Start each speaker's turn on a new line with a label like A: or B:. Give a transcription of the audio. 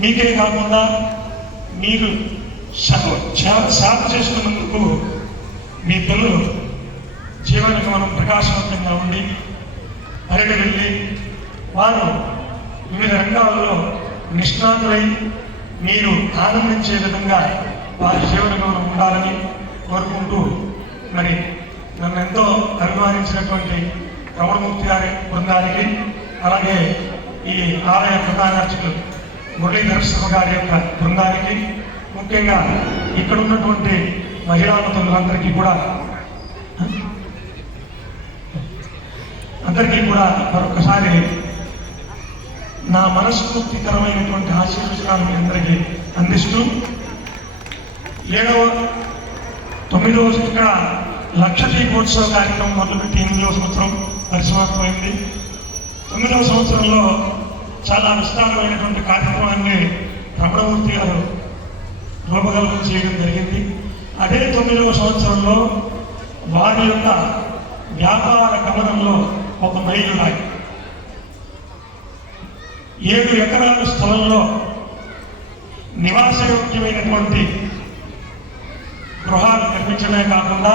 A: మీకే కాకుండా మీరు సాధన చా- మీ పిల్లలు జీవన మనం ప్రకాశవంతంగా ఉండి పరిగణ వెళ్ళి వారు వివిధ రంగాల్లో నిష్ణాతులై మీరు ఆనందించే విధంగా వారి జీవనంలో ఉండాలని కోరుకుంటూ మరి నన్ను ఎంతో అభిమానించినటువంటి రమణమూర్తి గారి బృందానికి అలాగే ఈ ఆలయ ప్రధాన మురళీ నరసింహ గారి యొక్క బృందానికి ముఖ్యంగా ఇక్కడ ఉన్నటువంటి మహిళా మతులందరికీ కూడా అందరికీ కూడా మరొకసారి నా మనస్ఫూర్తికరమైనటువంటి ఆశీర్వచనాలు మీ అందరికీ అందిస్తూ ఏడవ తొమ్మిదవ ఇక్కడ లక్ష దీపోత్సవ కార్యక్రమం మొదలుపెట్టి ఎనిమిదవ సంవత్సరం పరిసమాప్తమైంది. తొమ్మిదవ సంవత్సరంలో చాలా విస్తారమైనటువంటి కార్యక్రమాన్ని రమణమూర్తి గారు రూపకల్పన చేయడం జరిగింది. అదే తొమ్మిదవ సంవత్సరంలో వారి యొక్క వ్యాపార గమనంలో ఒక మైలురాయి ఏడు ఎకరాల స్థలంలో నివాసయోగ్యమైనటువంటి గృహాలు నిర్మించడమే కాకుండా